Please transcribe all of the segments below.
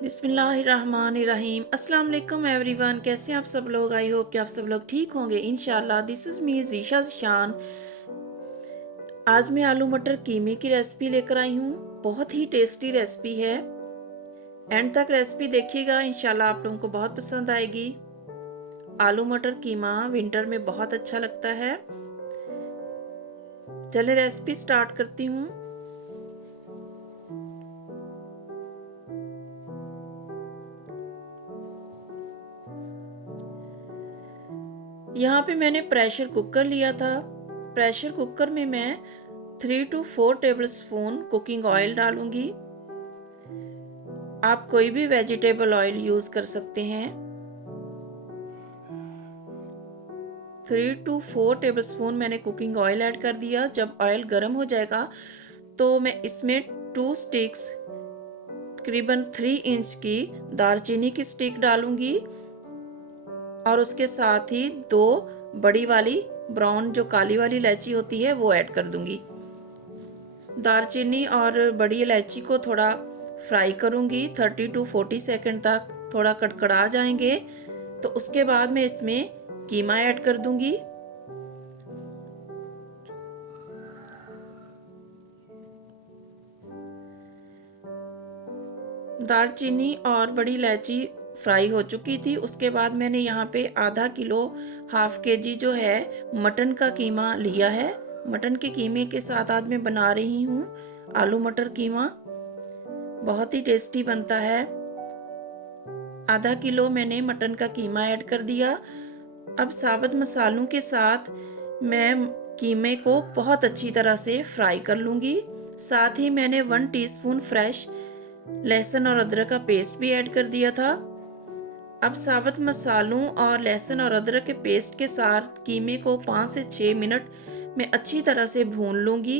बिस्मिल्लाहिर्रहमानिर्रहीम। अस्सलाम वालेकुम एवरीवन, कैसे हैं आप सब लोग। आई होप कि आप सब लोग ठीक होंगे इंशाल्लाह। दिस इज़ मी ज़ीशा शान। आज मैं आलू मटर कीमे की रेसिपी लेकर आई हूँ। बहुत ही टेस्टी रेसिपी है। एंड तक रेसिपी देखिएगा, इंशाल्लाह आप लोगों को बहुत पसंद आएगी। आलू मटर कीमा विंटर में बहुत अच्छा लगता है। चलिए रेसिपी स्टार्ट करती हूँ। यहाँ पे मैंने प्रेशर कुकर लिया था। प्रेशर कुकर में मैं 3 to 4 टेबलस्पून कुकिंग ऑयल डालूंगी। आप कोई भी वेजिटेबल ऑयल यूज कर सकते हैं। 3 to 4 टेबलस्पून मैंने कुकिंग ऑयल ऐड कर दिया। जब ऑयल गर्म हो जाएगा तो मैं इसमें 2 स्टिक्स तकरीबन 3 इंच की दालचीनी की स्टिक डालूंगी और उसके साथ ही 2 बड़ी वाली ब्राउन जो काली वाली इलायची होती है वो ऐड कर दूंगी। दालचीनी और बड़ी इलायची को थोड़ा फ्राई करूंगी 30 to 40 सेकंड तक। थोड़ा कड़कड़ा जाएंगे तो उसके बाद मैं इसमें कीमा ऐड कर दूंगी। दालचीनी और बड़ी इलायची फ्राई हो चुकी थी। उसके बाद मैंने यहाँ पे आधा किलो हाफ केजी जो है मटन का कीमा लिया है। मटन के कीमे के साथ आज मैं बना रही हूँ आलू मटर कीमा। बहुत ही टेस्टी बनता है। आधा किलो मैंने मटन का कीमा ऐड कर दिया। अब साबुत मसालों के साथ मैं कीमे को बहुत अच्छी तरह से फ्राई कर लूँगी। साथ ही मैंने 1 टीस्पून फ्रेश लहसुन और अदरक का पेस्ट भी ऐड कर दिया था। अब साबुत मसालों और लहसुन और अदरक के पेस्ट के साथ कीमे को 5 से 6 मिनट में अच्छी तरह से भून लूँगी।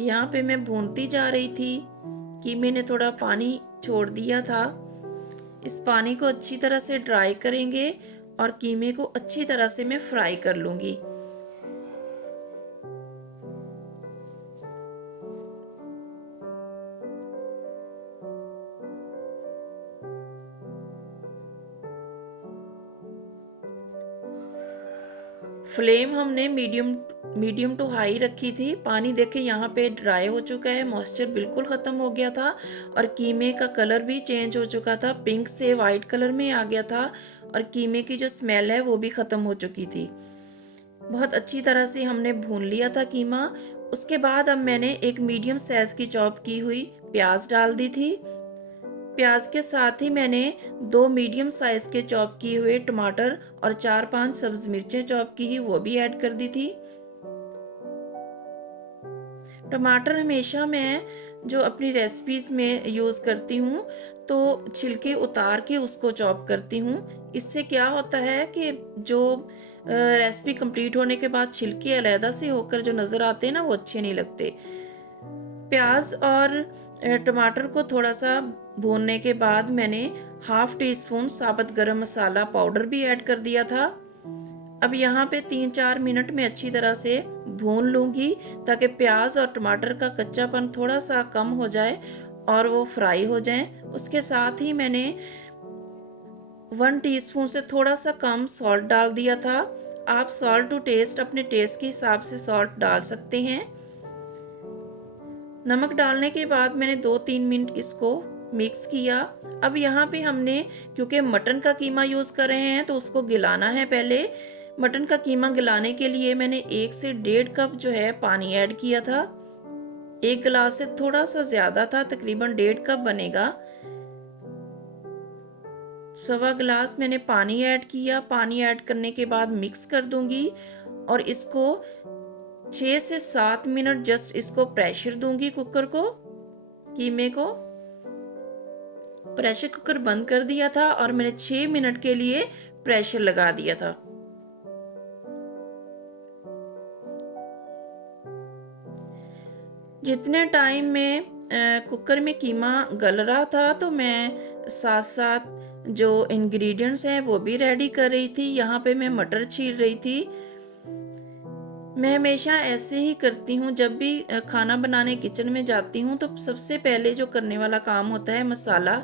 यहाँ पे मैं भूनती जा रही थी। कीमे ने थोड़ा पानी छोड़ दिया था। इस पानी को अच्छी तरह से ड्राई करेंगे और कीमे को अच्छी तरह से मैं फ्राई कर लूँगी। फ्लेम हमने मीडियम टू हाई रखी थी। पानी देखे यहाँ पे ड्राई हो चुका है, मॉइस्चर बिल्कुल ख़त्म हो गया था और कीमे का कलर भी चेंज हो चुका था, पिंक से वाइट कलर में आ गया था और कीमे की जो स्मेल है वो भी ख़त्म हो चुकी थी। बहुत अच्छी तरह से हमने भून लिया था कीमा। उसके बाद अब मैंने एक मीडियम साइज़ की चॉप की हुई प्याज डाल दी थी। प्याज के साथ ही मैंने 2 मीडियम साइज के चॉप किए हुए टमाटर और 4-5 सब्ज मिर्चें चॉप की ही वो भी ऐड कर दी थी। टमाटर हमेशा मैं जो अपनी रेसिपीज में यूज़ करती हूँ तो छिलके उतार के उसको चॉप करती हूँ। इससे क्या होता है कि जो रेसिपी कंप्लीट होने के बाद छिलके अलहदा से होकर जो नज़र आते हैं ना वो अच्छे नहीं लगते। प्याज और टमाटर को थोड़ा सा भूनने के बाद मैंने हाफ टी स्पून साबुत गरम मसाला पाउडर भी ऐड कर दिया था। अब यहाँ पे 3-4 मिनट में अच्छी तरह से भून लूँगी ताकि प्याज और टमाटर का कच्चापन थोड़ा सा कम हो जाए और वो फ्राई हो जाए। उसके साथ ही मैंने 1 टीस्पून से थोड़ा सा कम सॉल्ट डाल दिया था। आप सॉल्ट टू टेस्ट अपने टेस्ट के हिसाब से सॉल्ट डाल सकते हैं। नमक डालने के बाद मैंने 2-3 मिनट इसको मिक्स किया। अब यहाँ पे हमने क्योंकि मटन का कीमा यूज़ कर रहे हैं तो उसको गिलाना है पहले। मटन का कीमा गिलाने के लिए मैंने 1 से 1.5 कप जो है पानी ऐड किया था। 1 गिलास से थोड़ा सा ज़्यादा था, तकरीबन 1.5 कप बनेगा। 1.25 गिलास मैंने पानी ऐड किया। पानी ऐड करने के बाद मिक्स कर दूंगी और इसको 6 से 7 मिनट जस्ट इसको प्रेशर दूंगी। कुकर को, कीमे को प्रेशर कुकर बंद कर दिया था और मैंने 6 मिनट के लिए प्रेशर लगा दिया था। जितने टाइम में कुकर में कीमा गल रहा था तो मैं साथ साथ जो इंग्रेडिएंट्स हैं वो भी रेडी कर रही थी। यहाँ पे मैं मटर छील रही थी। मैं हमेशा ऐसे ही करती हूँ, जब भी खाना बनाने किचन में जाती हूँ तो सबसे पहले जो करने वाला काम होता है मसाला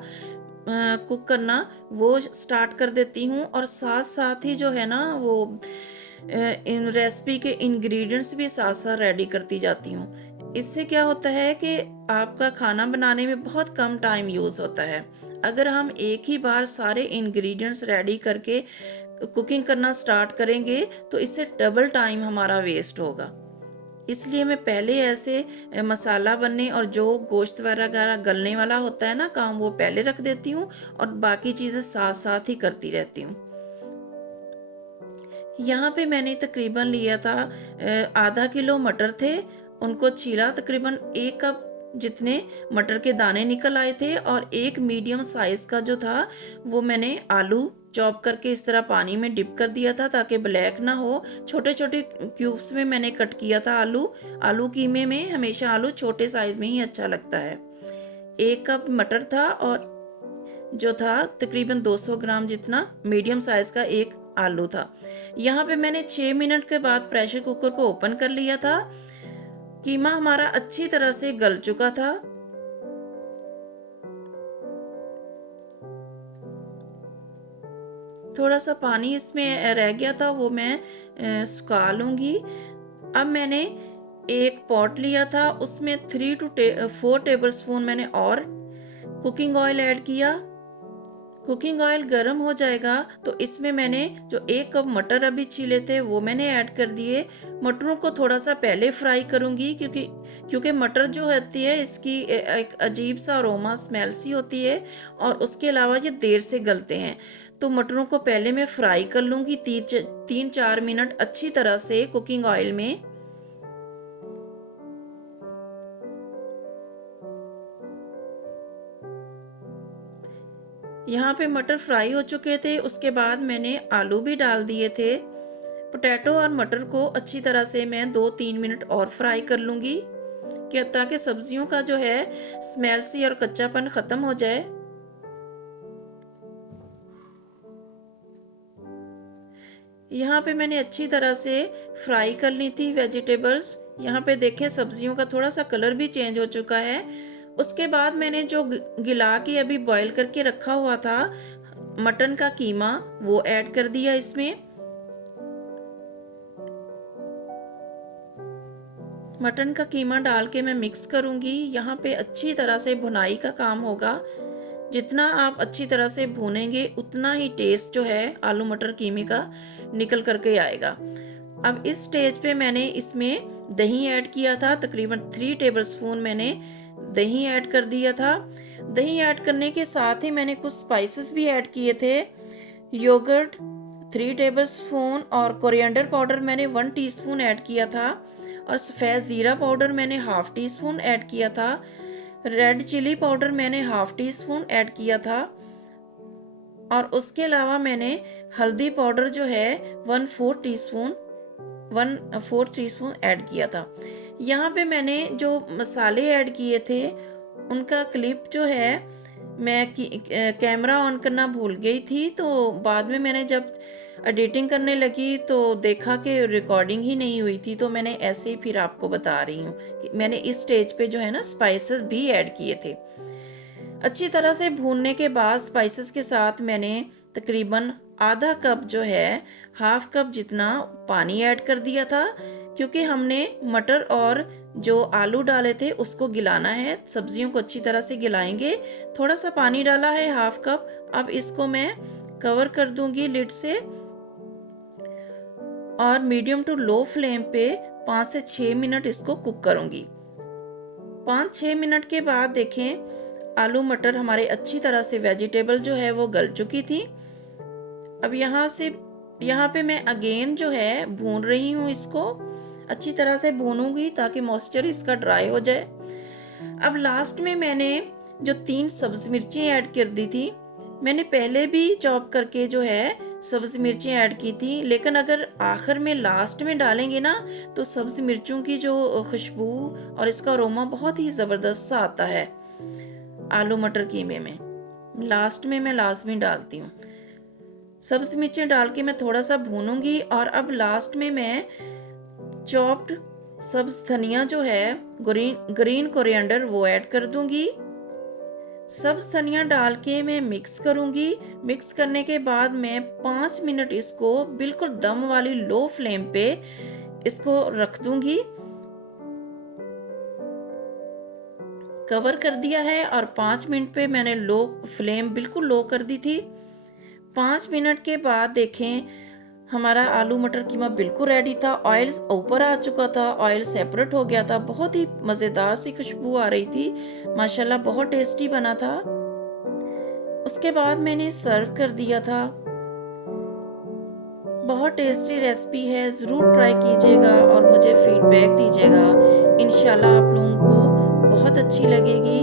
कुक करना, वो स्टार्ट कर देती हूँ और साथ साथ ही जो है ना वो इन रेसिपी के इंग्रेडिएंट्स भी साथ साथ रेडी करती जाती हूँ। इससे क्या होता है कि आपका खाना बनाने में बहुत कम टाइम यूज़ होता है। अगर हम एक ही बार सारे इंग्रेडिएंट्स रेडी करके कुकिंग करना स्टार्ट करेंगे तो इससे डबल टाइम हमारा वेस्ट होगा। इसलिए मैं पहले ऐसे मसाला बनने और जो गोश्त वगैरह गलने वाला होता है ना काम, वो पहले रख देती हूँ और बाकी चीज़ें साथ साथ ही करती रहती हूँ। यहाँ पे मैंने तकरीबन लिया था आधा किलो मटर थे, उनको छीला, तकरीबन 1 कप जितने मटर के दाने निकल आए थे और एक मीडियम साइज का जो था वो मैंने आलू चॉप करके इस तरह पानी में डिप कर दिया था ताकि ब्लैक ना हो। छोटे छोटे क्यूब्स में मैंने कट किया था आलू। आलू कीमे में हमेशा आलू छोटे साइज में ही अच्छा लगता है। 1 कप मटर था और जो था तकरीबन 200 ग्राम जितना मीडियम साइज का एक आलू था। यहाँ पे मैंने 6 मिनट के बाद प्रेशर कुकर को ओपन कर लिया था। कीमा हमारा अच्छी तरह से गल चुका था। थोड़ा सा पानी इसमें रह गया था, वो मैं सुखा लूँगी। अब मैंने एक पॉट लिया था, उसमें 3 to 4 टेबल स्पून मैंने और कुकिंग ऑयल ऐड किया। कुकिंग ऑयल गर्म हो जाएगा तो इसमें मैंने जो 1 कप मटर अभी छीले थे वो मैंने ऐड कर दिए। मटरों को थोड़ा सा पहले फ्राई करूंगी क्योंकि मटर जो होती है इसकी एक अजीब सा अरोमा स्मेल सी होती है और उसके अलावा ये देर से गलते हैं। तो मटरों को पहले मैं फ्राई कर लूंगी 3-4 मिनट अच्छी तरह से कुकिंग ऑयल में। यहाँ पे मटर फ्राई हो चुके थे, उसके बाद मैंने आलू भी डाल दिए थे। पोटैटो और मटर को अच्छी तरह से मैं 2-3 मिनट और फ्राई कर लूँगी कि ताकि सब्जियों का जो है स्मेल सी और कच्चापन ख़त्म हो जाए। यहाँ पे मैंने अच्छी तरह से फ्राई कर ली थी वेजिटेबल्स। यहाँ पे देखें सब्जियों का थोड़ा सा कलर भी चेंज हो चुका है। उसके बाद मैंने जो गिला के अभी बॉईल करके रखा हुआ था मटन का कीमा, वो ऐड कर दिया इसमें। मटन का कीमा डाल के मैं मिक्स करूंगी। यहाँ पे अच्छी तरह से भुनाई का काम होगा। जितना आप अच्छी तरह से भूनेंगे उतना ही टेस्ट जो है आलू मटर कीमे का निकल करके आएगा। अब इस स्टेज पे मैंने इसमें दही ऐड किया था, तकरीबन 3 टेबल स्पून मैंने दही ऐड कर दिया था। दही ऐड करने के साथ ही मैंने कुछ स्पाइसेस भी ऐड किए थे। योगर्ट 3 टेबल स्पून और कोरिएंडर पाउडर मैंने 1 टीस्पून ऐड किया था और सफ़ेद ज़ीरा पाउडर मैंने हाफ टी स्पून ऐड किया था। रेड चिली पाउडर मैंने हाफ टी स्पून ऐड किया था और उसके अलावा मैंने हल्दी पाउडर जो है 1/4 टीस्पून ऐड किया था। यहाँ पे मैंने जो मसाले ऐड किए थे उनका क्लिप जो है मैं कैमरा ऑन करना भूल गई थी, तो बाद में मैंने जब एडिटिंग करने लगी तो देखा कि रिकॉर्डिंग ही नहीं हुई थी, तो मैंने ऐसे ही फिर आपको बता रही हूँ कि मैंने इस स्टेज पे जो है ना स्पाइसेस भी ऐड किए थे। अच्छी तरह से भूनने के बाद स्पाइसेस के साथ मैंने तकरीबन आधा कप जो है हाफ कप जितना पानी ऐड कर दिया था, क्योंकि हमने मटर और जो आलू डाले थे उसको गिलाना है। सब्जियों को अच्छी तरह से गिलाएंगे। थोड़ा सा पानी डाला है हाफ कप। अब इसको मैं कवर कर दूंगी लिड से और मीडियम टू लो फ्लेम पे 5 से 6 मिनट इसको कुक करूंगी। 5-6 मिनट के बाद देखें आलू मटर हमारे अच्छी तरह से वेजिटेबल जो है वो गल चुकी थी। अब यहाँ पे मैं अगेन जो है भून रही हूँ, इसको अच्छी तरह से भूनूंगी ताकि मॉइस्चर इसका ड्राई हो जाए। अब लास्ट में मैंने जो 3 सब्ज मिर्ची ऐड कर दी थी, मैंने पहले भी चॉप करके जो है सब्ज मिर्ची ऐड की थी, लेकिन अगर आखिर में लास्ट में डालेंगे ना तो सब्ज मिर्चों की जो खुशबू और इसका अरोमा बहुत ही ज़बरदस्त सा आता है आलू मटर कीमे में। लास्ट में मैं लाजमी डालती हूँ। सब्ज मिर्चें डाल के मैं थोड़ा सा भूनूंगी और अब लास्ट में मैं चॉप्ड सब्ज धनिया जो है, ग्रीन कोरिएंडर, वो ऐड कर दूंगी। सब्ज धनिया डाल के मैं मिक्स करूंगी। मिक्स करने के बाद मैं 5 मिनट इसको बिल्कुल दम वाली लो फ्लेम पे इसको रख दूंगी। कवर कर दिया है और 5 मिनट पे मैंने फ्लेम बिल्कुल लो कर दी थी। 5 मिनट के बाद देखें, हमारा आलू मटर कीमा बिल्कुल रेडी था। ऑयल ऊपर आ चुका था, ऑयल सेपरेट हो गया था। बहुत ही मज़ेदार सी खुशबू आ रही थी, माशाल्लाह बहुत टेस्टी बना था। उसके बाद मैंने सर्व कर दिया था। बहुत टेस्टी रेसिपी है, ज़रूर ट्राई कीजिएगा और मुझे फीडबैक दीजिएगा। इंशाल्लाह आप लोगों को बहुत अच्छी लगेगी।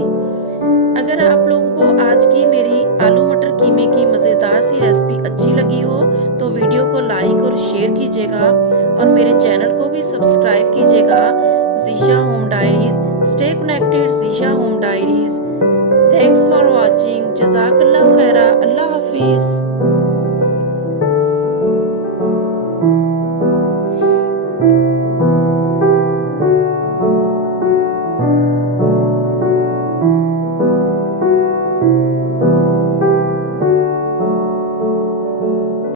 अगर आप लोगों को आज की मेरी आलू मटर कीमे की मज़ेदार सी रेसिपी अच्छी लगी हो तो वीडियो को लाइक और शेयर कीजिएगा और मेरे चैनल को भी सब्सक्राइब कीजिएगा, Zeesha home diaries. Stay connected, Zeesha home diaries. Thanks for watching. जज़ाकल्लाह खैरा। अल्लाह हाफिज़।